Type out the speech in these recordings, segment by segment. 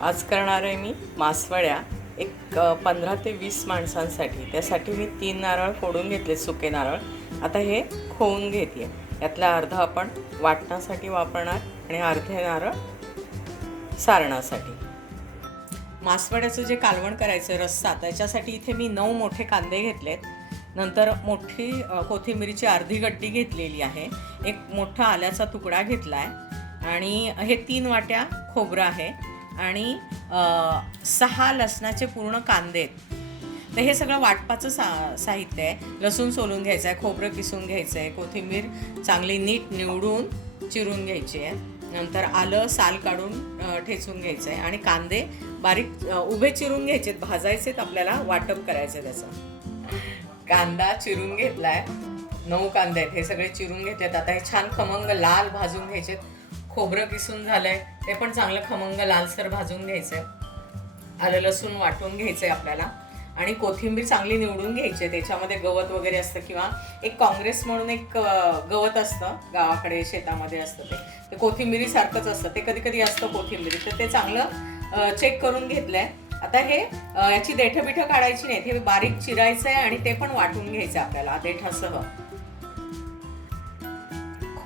आज करणार आहे मी मासवड्या एक पंधरा ते वीस माणसांसाठी. त्यासाठी मी तीन नारळ फोडून घेतले सुके नारळ. आता हे खोवून घेते. यातला अर्धा आपण वाटण्यासाठी वापरणार आणि अर्धे नारळ सारणासाठी. मासवड्याचं जे कालवण करायचं आहे रस्सा त्याच्यासाठी इथे मी नऊ मोठे कांदे घेतलेत. नंतर मोठी कोथिंबिरीची अर्धी गड्डी घेतलेली आहे. एक मोठा आल्याचा तुकडा घेतला आहे आणि हे तीन वाट्या खोबरं आहे. आणि सहा लसणाचे पूर्ण कांदे आहेत. तर हे सगळं वाटपाचं सा साहित्य आहे. लसूण सोलून घ्यायचं आहे खोबरं किसून घ्यायचं आहे कोथिंबीर चांगली नीट निवडून चिरून घ्यायची आहे. नंतर आलं साल काढून ठेचून घ्यायचं आहे आणि कांदे बारीक उभे चिरून घ्यायचेत. भाजायचेत आपल्याला वाटप करायचं त्याचं. कांदा चिरून घेतलाय. नऊ कांदे आहेत. हे सगळे चिरून घेतलेत. आता हे छान खमंग लाल भाजून घ्यायचेत. खोबरं किसून झालंय ते पण चांगलं खमंग लालसर भाजून घ्यायचंय. आलं लसूण वाटून घ्यायचंय आपल्याला. आणि कोथिंबीर चांगली निवडून घ्यायची आहे. त्याच्यामध्ये गवत वगैरे असतं किंवा एक काँग्रेस म्हणून एक गवत असतं गावाकडे शेतामध्ये असतं ते. ते कोथिंबिरीसारखंच असतं. ते कधी कधी असतं कोथिंबिरी. तर ते चांगलं चेक करून घेतलंय. आता हे याची देठं बिठं काढायची नाहीत. हे बारीक चिरायचं आहे आणि ते पण वाटून घ्यायचं आपल्याला देठासह.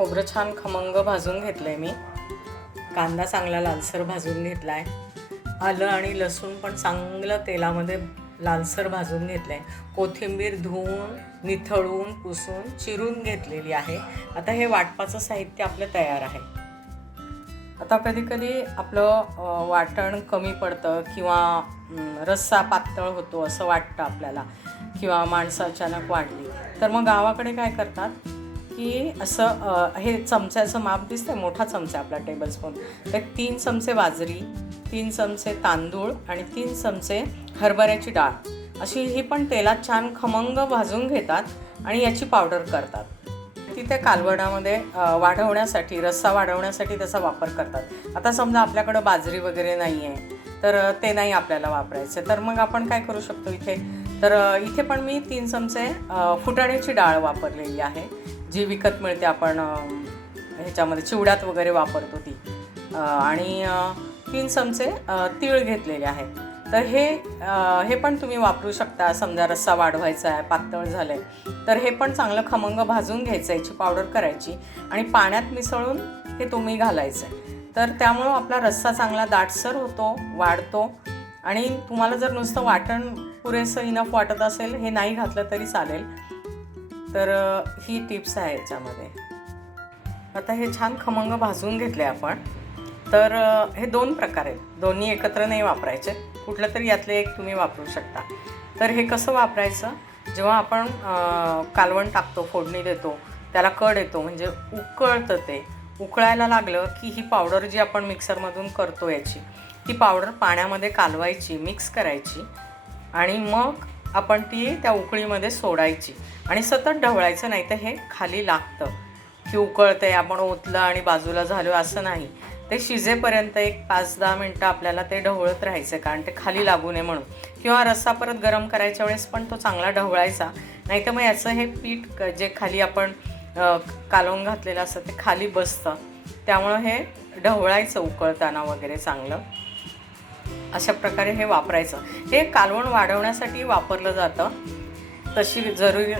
खोबरं छान खमंग भाजून घेतलंय मी. कांदा चांगला लालसर भाजून घेतला आहे आलं आणि लसूण पण चांगलं तेलामध्ये लालसर भाजून घेतलं आहे कोथिंबीर धुवून निथळून पुसून चिरून घेतलेली आहे. आता हे वाटपाचं साहित्य आपलं तयार आहे. आता कधी कधी आपलं वाटण कमी पडतं किंवा रस्सा पातळ होतो असं वाटतं आपल्याला किंवा माणसं अचानक वाढली. तर मग गावाकडे काय करतात? की असं हे चमच्याचं माप दिसतंय मोठा चमचा आपला टेबल स्पून तर तीन चमचे बाजरी तीन चमचे तांदूळ आणि तीन चमचे हरभऱ्याची डाळ. अशी ही पण तेलात छान खमंग भाजून घेतात आणि याची पावडर करतात. ती त्या कालवणामध्ये वाढवण्यासाठी रस्सा वाढवण्यासाठी त्याचा वापर करतात. आता समजा आपल्याकडं बाजरी वगैरे नाही आहे तर ते नाही आपल्याला वापरायचं. तर मग आपण काय करू शकतो इथे? तर इथे पण मी तीन चमचे फुटाण्याची डाळ वापरलेली आहे. जी विकत मिळते आपण ह्याच्यामध्ये चिवड्यात वगैरे वापरतो ती. आणि तीन चमचे तीळ घेतलेले आहेत. तर हे हे पण तुम्ही वापरू शकता. समजा रस्सा वाढवायचा आहे पातळ झालं आहे तर हे पण चांगलं खमंग भाजून घ्यायचं याची पावडर करायची आणि पाण्यात मिसळून हे तुम्ही घालायचं आहे. तर त्यामुळं आपला रस्सा चांगला दाटसर होतो वाढतो आणि तुम्हाला जर नुसतं वाटण पुरेसं इनफ वाटत असेल हे नाही घातलं तरी चालेल. तर ही टिप्स आहे याच्यामध्ये. आता हे छान खमंग भाजून घेतले आपण. तर हे दोन प्रकार आहेत. दोन्ही एकत्र नाही वापरायचे. कुठलं तरी यातले एक तुम्ही वापरू शकता. तर हे कसं वापरायचं? जेव्हा आपण कालवण टाकतो फोडणी देतो त्याला कड येतो म्हणजे उकळतं ते. उकळायला लागलं की ही पावडर जी आपण मिक्सरमधून करतो याची ती पावडर पाण्यामध्ये कालवायची मिक्स करायची आणि मग आपण ती त्या उकळीमध्ये सोडायची. आणि सतत ढवळायचं नाही तर हे खाली लागतं. की उकळते आपण ओतलं आणि बाजूला झालो असं नाही. ते शिजेपर्यंत एक पाच दहा मिनटं आपल्याला ते ढवळत राहायचं कारण ते खाली लागू नये म्हणून. किंवा रस्सा परत गरम करायच्या वेळेस पण तो चांगला ढवळायचा. नाही तर मग याचं हे पीठ जे खाली आपण कालवून घातलेलं असतं ते खाली बसतं. त्यामुळं हे ढवळायचं उकळताना वगैरे चांगलं. अशा प्रकारे हे वापरायचं. हे कालवण वाढवण्यासाठी वापरलं जातं. तशी जरुरी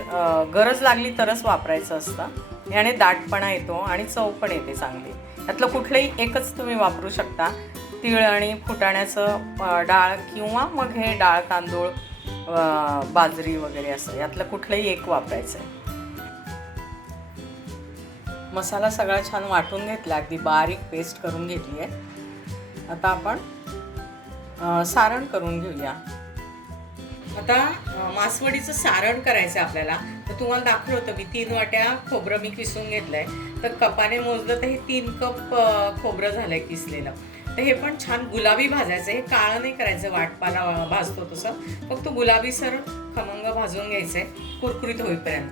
गरज लागली तरच वापरायचं असतं. याने दाटपणा येतो आणि चव पण येते चांगली. यातलं कुठलंही एकच तुम्ही वापरू शकता. तीळ आणि फुटाण्याचं डाळ किंवा मग हे डाळ तांदूळ बाजरी वगैरे असं. यातलं कुठलंही एक वापरायचं आहे. मसाला सगळा छान वाटून घेतला. अगदी बारीक पेस्ट करून घेतली आहे. आता आपण सारण करून घेऊया. आता मासवडीचं सारण करायचं आपल्याला. तर तुम्हाला दाखवलं होतं मी तीन वाट्या खोबरं मी किसून घेतलंय. तर कपाने मोजलं तर हे तीन कप अ, खोबरं झालंय किसलेलं. तर हे पण छान गुलाबी भाजायचं हे काळं नाही करायचं वाटपाला भाजतो तसं. फक्त गुलाबी सर खमंग भाजून घ्यायचंय कुरकुरीत होईपर्यंत.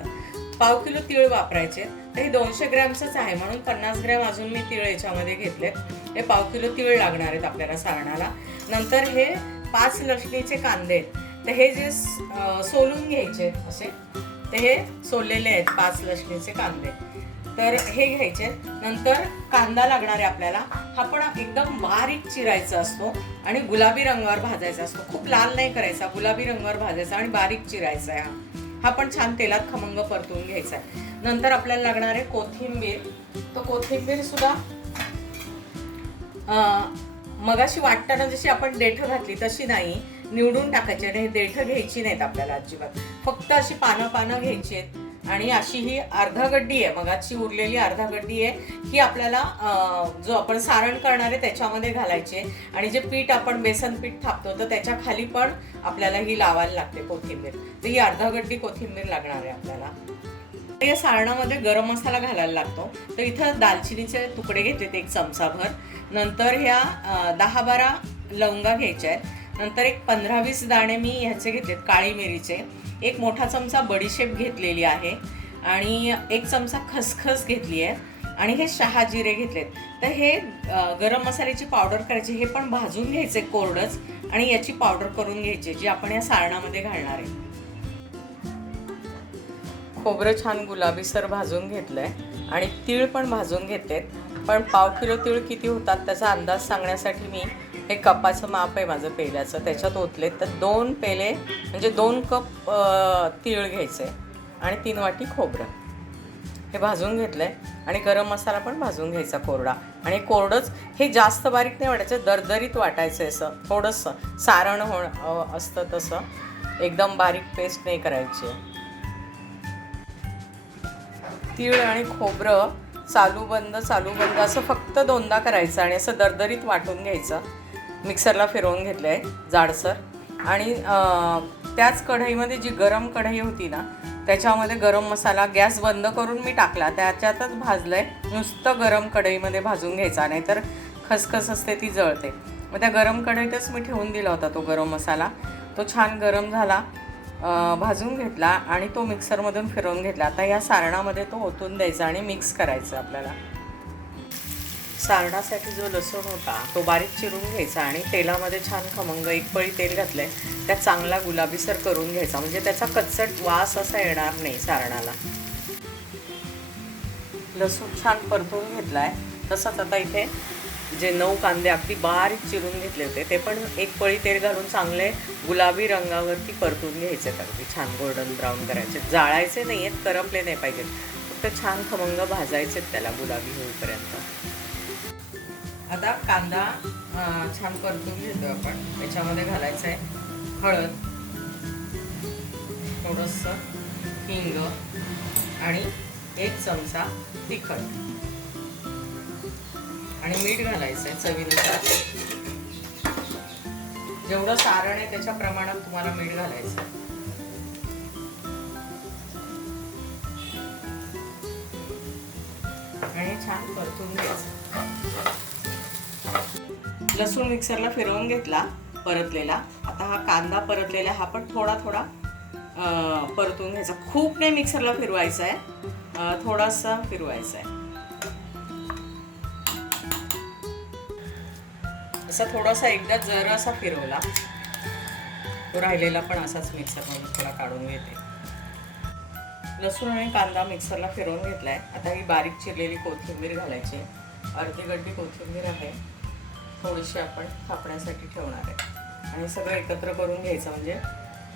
पाव किलो तीळ वापरायचे. तर हे दोनशे ग्रॅमचंच आहे. म्हणून पन्नास ग्रॅम अजून मी तीळ याच्यामध्ये घेतले हे पाव किलो तीळ लागणार आहेत आपल्याला सारणाला. नंतर हे पाच लसणीचे कांदे तर हे जे सोलून घ्यायचे असे तर हे सोललेले आहेत पाच लसणीचे कांदे. तर हे घ्यायचे. नंतर कांदा लागणार आहे आपल्याला. हा पण एकदम बारीक चिरायचा असतो आणि गुलाबी रंगावर भाजायचा असतो. खूप लाल नाही करायचा गुलाबी रंगावर भाजायचा आणि बारीक चिरायचा आहे हा. हा पण छान तेलात खमंग परतून घ्यायचा आहे. नंतर आपल्याला लागणार आहे कोथिंबीर. तर कोथिंबीर सुद्धा मगाशी वाटताना जशी आपण देठं घातली तशी नाही. निवडून टाकायची आणि देठं घ्यायची नाहीत आपल्याला अजिबात. फक्त अशी पानं पानं घ्यायची आहेत. आणि अशी ही अर्धा गड्डी आहे. मगाची उरलेली अर्धा गड्डी आहे. ही आपल्याला जो आपण सारण करणार आहे त्याच्यामध्ये घालायची आहे. आणि जे पीठ आपण बेसन पीठ थापतो तर त्याच्याखाली पण आपल्याला ही लावायला लागते कोथिंबीर. तर ही अर्धा गड्डी कोथिंबीर लागणार आहे आपल्याला. या सारणामध्ये गरम मसाला घालायला लागतो. तर इथं दालचिनीचे तुकडे घेतलेत एक चमचाभर. नंतर ह्या दहा बारा लवंगा घ्यायच्या आहेत. नंतर एक पंधरा वीस दाणे मी ह्याचे घेतलेत काळी मिरीचे. एक मोठा चमचा बडीशेप घेतलेली आहे आणि एक चमचा खसखस घेतली आहे आणि हे शहा जिरे घेतलेत. तर हे गरम मसाल्याची पावडर करायची हे पण भाजून घ्यायचे कोरडच आणि याची पावडर करून घ्यायची जी आपण या सारणामध्ये घालणार आहे. खोबरं छान गुलाबीसर भाजून घेतलंय आणि तीळ पण भाजून घेतलेत पण पाव किलो तीळ किती होतात त्याचा अंदाज सांगण्यासाठी मी हे कपाचं माप आहे माझं पेल्याचं. त्याच्यात ओतलेत. तर दोन पेले म्हणजे दोन कप तीळ घ्यायचे आणि तीन वाटी खोबरं. हे भाजून घेतलं आहे आणि गरम मसाला पण भाजून घ्यायचा कोरडा. आणि कोरडंच हे जास्त बारीक नाही वाटायचं दरदरीत वाटायचं असं थोडंसं. सारण होण असतं तसं. एकदम बारीक पेस्ट नाही करायची. आहे तीळ आणि खोबरं चालू बंद चालू बंद असं फक्त दोनदा करायचं आणि असं दरदरीत वाटून घ्यायचं. मिक्सरला फिरवून घेतलं आहे जाडसर. आणि त्याच कढईमध्ये जी गरम कढई होती ना त्याच्यामध्ये गरम मसाला गॅस बंद करून मी टाकला. त्याच्यातच भाजलं आहे नुसतं गरम कढईमध्ये भाजून घ्यायचा नाहीतर खसखस असते ती जळते. मग त्या गरम कढईतच मी ठेवून दिला होता तो गरम मसाला. तो छान गरम झाला. भाजून घेतला आणि तो मिक्सरमधून फिरवून घेतला. आता या सारणामध्ये तो ओतून द्यायचा आणि मिक्स करायचं आपल्याला. सारणासाठी जो लसूण होता तो बारीक चिरून घ्यायचा आणि तेलामध्ये छान खमंग एक पळी तेल घातलंय त्यात चांगला गुलाबीसर करून घ्यायचा. म्हणजे त्याचा कच्चट वास असा येणार नाही सारणाला. लसूण छान परतून घेतलाय. तसंच आता इथे जे नऊ कांदे अगदी बारीक चिरून घेतले होते ते पण एक पळी तेल घालून चांगले गुलाबी रंगावरती परतून घ्यायचे अगदी. छान गोल्डन ब्राऊन करायचे जाळायचे नाही आहेत करपले नाही पाहिजेत. फक्त छान खमंग भाजायचे त्याला गुलाबी होईपर्यंत. आता कांदा छान परतून घेतो आपण. त्याच्यामध्ये घालायचं आहे हळद थोडंसं हिंग आणि एक चमचा तिखट. आणि मीठ घालायचं आहे चवीनुसार. जेवढं सारण आहे त्याच्या प्रमाणात तुम्हाला मीठ घालायचं आहे. आणि छान परतून घ्यायचं लसूण मिक्सरला फिरवून घेतला परतलेला. आता हा कांदा परतलेला हा पण थोडा थोडा परतून घ्यायचा. खूप नाही मिक्सरला फिरवायचा आहे थोडासा फिरवायचा आहे. असा थोडासा एकदा जर असा फिरवला तो राहिलेला पण असाच मिक्सरमधून थोडा काढून घेते. लसूण आणि कांदा मिक्सरला फिरवून घेतलाय. आता ही बारीक चिरलेली कोथिंबीर घालायची. अर्धी गड्डी कोथिंबीर आहे. थोडीशी आपण कापण्यासाठी ठेवणार आहे. आणि सगळं एकत्र करून घ्यायचं म्हणजे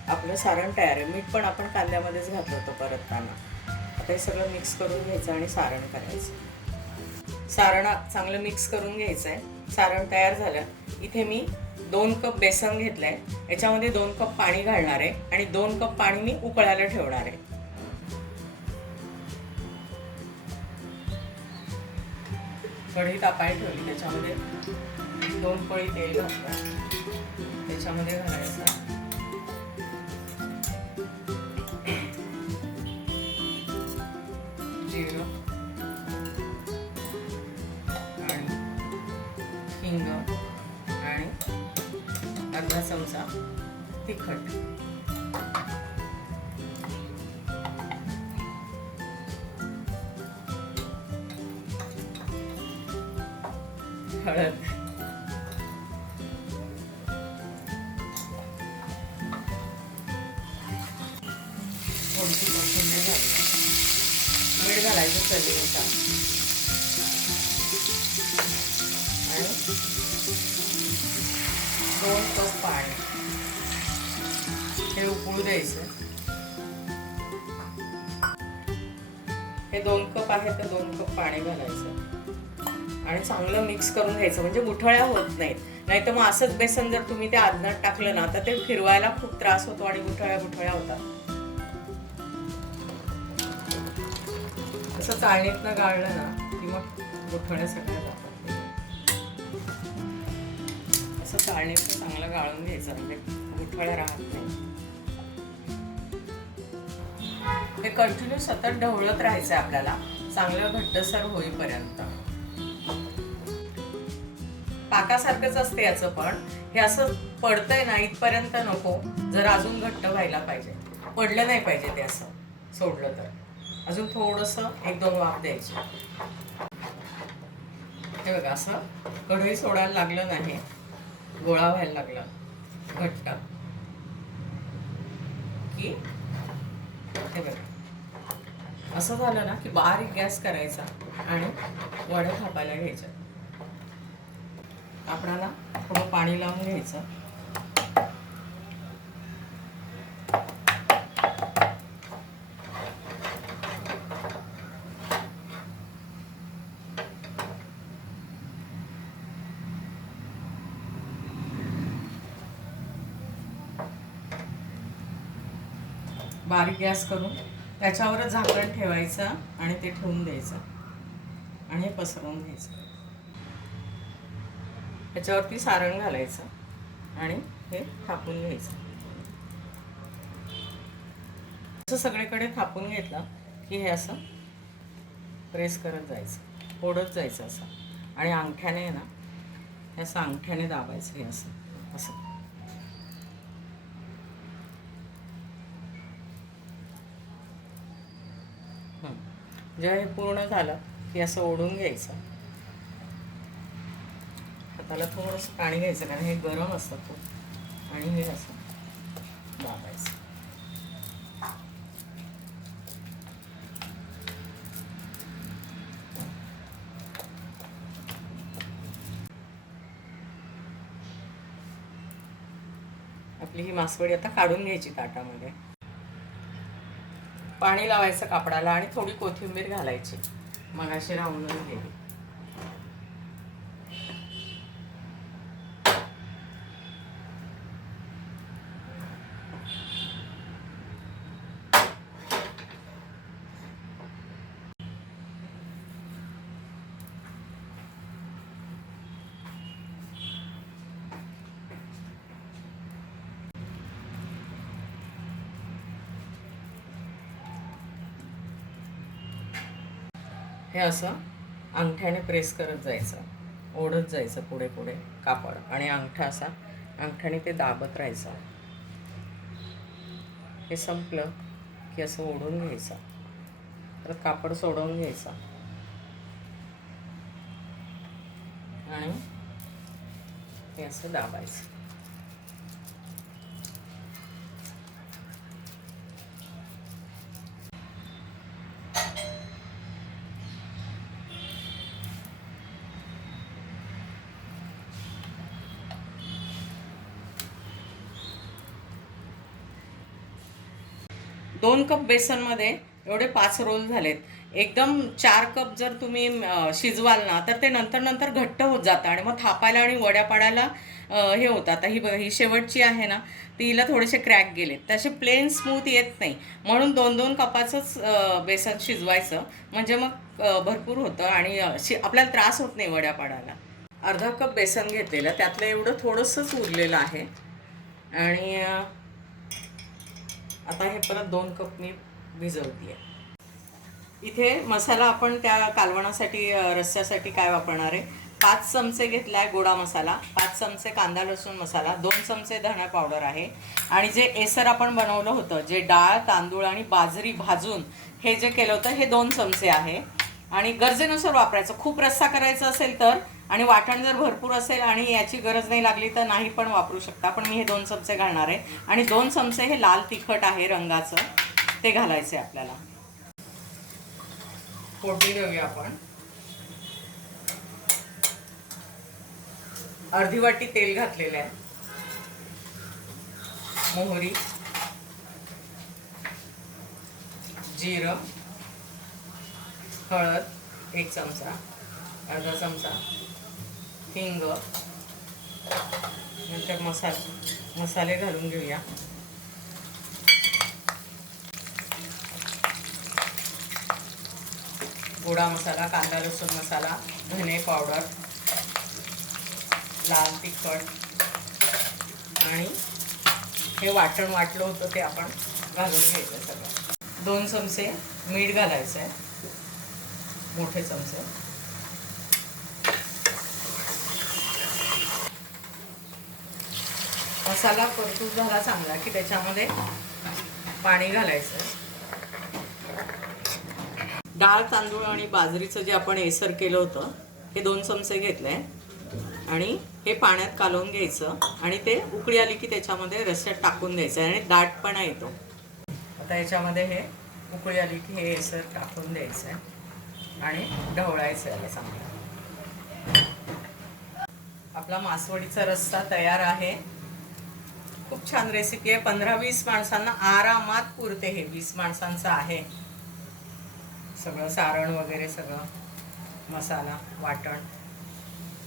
आपलं सारण तयार आहे. मीठ पण आपण कांद्यामध्येच घातलं होतं परतताना आता हे सगळं मिक्स करून घ्यायचं आणि सारण करायचं. सारण चांगलं मिक्स करून घ्यायचं आहे सारण तयार झालं. इथे मी दोन कप बेसन घेतलं आहे याच्यामध्ये दोन कप पाणी घालणार आहे आणि दोन कप पाणी मी उकळायला ठेवणार आहे. कढी तापायला ठेवली त्याच्यामध्ये दोन पळी तेल घातलं. त्याच्यामध्ये घालायचं. तिखट. हळद. मीठ घालायचं? घालायचं चवीनुसार. द्यायचं. हे दोन कप आहे तर दोन कप पाणी घालायचं. आणि चांगलं मिक्स करून घ्यायचं. म्हणजे गुठळ्या होत नाहीत. नाही तर मग असंच बेसन जर तुम्ही ते आदनात टाकलं ना तर ते फिरवायला खूप त्रास होतो आणि गुठळ्या गुठळ्या होतात. असं चाळणीतनं गाळलं ना की मग गुठळ्या सगळ्या जातात. असं चाळणीतनं चांगलं गाळून घ्यायचं म्हणजे गुठळ्या राहत नाही हे कंटिन्यू सतत ढवळत राहायचं आपल्याला. चांगलं घट्टसर होईपर्यंत. पाकासारखंच असते याचं पण. हे असं पडतंय ना इथपर्यंत नको. जर अजून घट्ट व्हायला पाहिजे. पडलं नाही पाहिजे ते असं. सोडलं तर. अजून थोडस एक दोन वाफ द्यायची. हे बघा असं कढई सोडायला लागलं नाही. गोळा व्हायला लागला. घट्ट. की? हे बघा. असं झालं ना की बारीक गॅस करायचा आणि वड्या थापायला घ्यायच्या आपणाला थोडं पाणी लावून घ्यायचं. बारीक गॅस करून त्याच्यावरच झाकण ठेवायचं आणि ते ठेवून द्यायचं. आणि हे पसरवून घ्यायचं. त्याच्यावरती सारण घालायचं आणि हे थापून घ्यायचं. असं सगळीकडे थापून घेतलं की हे असं प्रेस करत जायचं ओढत जायचं असं. आणि अंगठ्याने ना हे असं अंगठ्याने दाबायचं हे असं हं. जेव्हा हे पूर्ण झालं की असं ओढून घ्यायचं. हाताला थोडंसं पाणी घ्यायचं कारण हे गरम असतं खूप. आणि हे असं दाबायचं. आपली ही मासवडी आता काढून घ्यायची ताटामध्ये. पाणी लावायचं कापडाला आणि थोडी कोथिंबीर घालायची. मग अशी राहून गेली. हे असं अंगठ्याने प्रेस करत जायचं. ओढत जायचं पुढे पुढे कापड आणि अंगठा असा अंगठ्याने ते दाबत राहायचं. हे संपलं की असं ओढून घ्यायचं. तर कापड सोडवून घ्यायचं. आणि हे असं दाबायचं दोन कप बेसनमध्ये एवढे पाच रोल झालेत. एकदम चार कप जर तुम्ही शिजवाल ना तर ते नंतर नंतर घट्ट होत जातं आणि मग थापायला आणि वड्या पाडायला हे होतं आता ही ही शेवटची आहे ना तिला थोडेसे क्रॅक गेलेत. तसे प्लेन स्मूथ येत नाही. म्हणून दोन दोन कपाचंच बेसन शिजवायचं. म्हणजे मग भरपूर होतं आणि शि आपल्याला त्रास होत नाही वड्या पाडायला. अर्धा कप बेसन घेतलेलं. त्यातलं एवढं थोडंसंच उरलेलं आहे. आणि आता हे परत दोन कप मी भिजवते इथे मसाला आपण त्या कालवणासाठी रस्स्यासाठी काय वापरणार आहे? पाच चमचे घेतलाय गोडा मसाला पाच चमचे कांदा लसूण मसाला दोन चमचे धणा पावडर आहे. आणि जे एसर आपण बनवलं होतं जे डाळ तांदूळ आणि बाजरी भाजून हे जे केलं होतं हे दोन चमचे आहे. आणि गरजेनुसार वापरायचं. खूप रस्सा करायचा असेल तर आणि वाटण जर भरपूर असेल आणि याची गरज नाही लागली तर नाही पण वापरू शकता. पण मी हे दोन चमचे घालणार आहे. आणि दोन चमचे हे लाल तिखट आहे रंगाचं. ते घालायचे आपल्याला. फोडणी देऊया आपण. अर्धी वाटी तेल घातलेलं आहे. मोहरी. जिरं. हळद. एक चमचा. अर्धा चमचा. हिंग. नंतर मसा मसाले घालून घेऊया. गोडा मसाला कांदा लसूण मसाला धने पावडर लाल तिखट आणि हे वाटण वाटलं होतं ते आपण घालून घ्यायचं सगळं. दोन चमचे मीठ घालायचं आहे मोठे चमचे. मसाला परतून झाला चांगला की त्याच्यामध्ये पाणी घालायचं. डाळ तांदूळ आणि बाजरीचं जे आपण एसर केलं होतं हे दोन चमचे घेतले. आणि हे पाण्यात कालवून घ्यायचं. आणि ते उकळी आली की त्याच्यामध्ये रस्त्यात टाकून द्यायचं. आणि दाटपणा येतो आता याच्यामध्ये हे उकळी आली की हे एसर टाकून द्यायचं आहे आणि ढवळायचं याला चांगलं. आपला मासवडीचा रस्सा तयार आहे. खूप छान रेसिपी आहे. पंधरा वीस माणसांना आरामात पुरते हे वीस माणसांचं आहे. सगळं सारण वगैरे सगळं मसाला वाटण.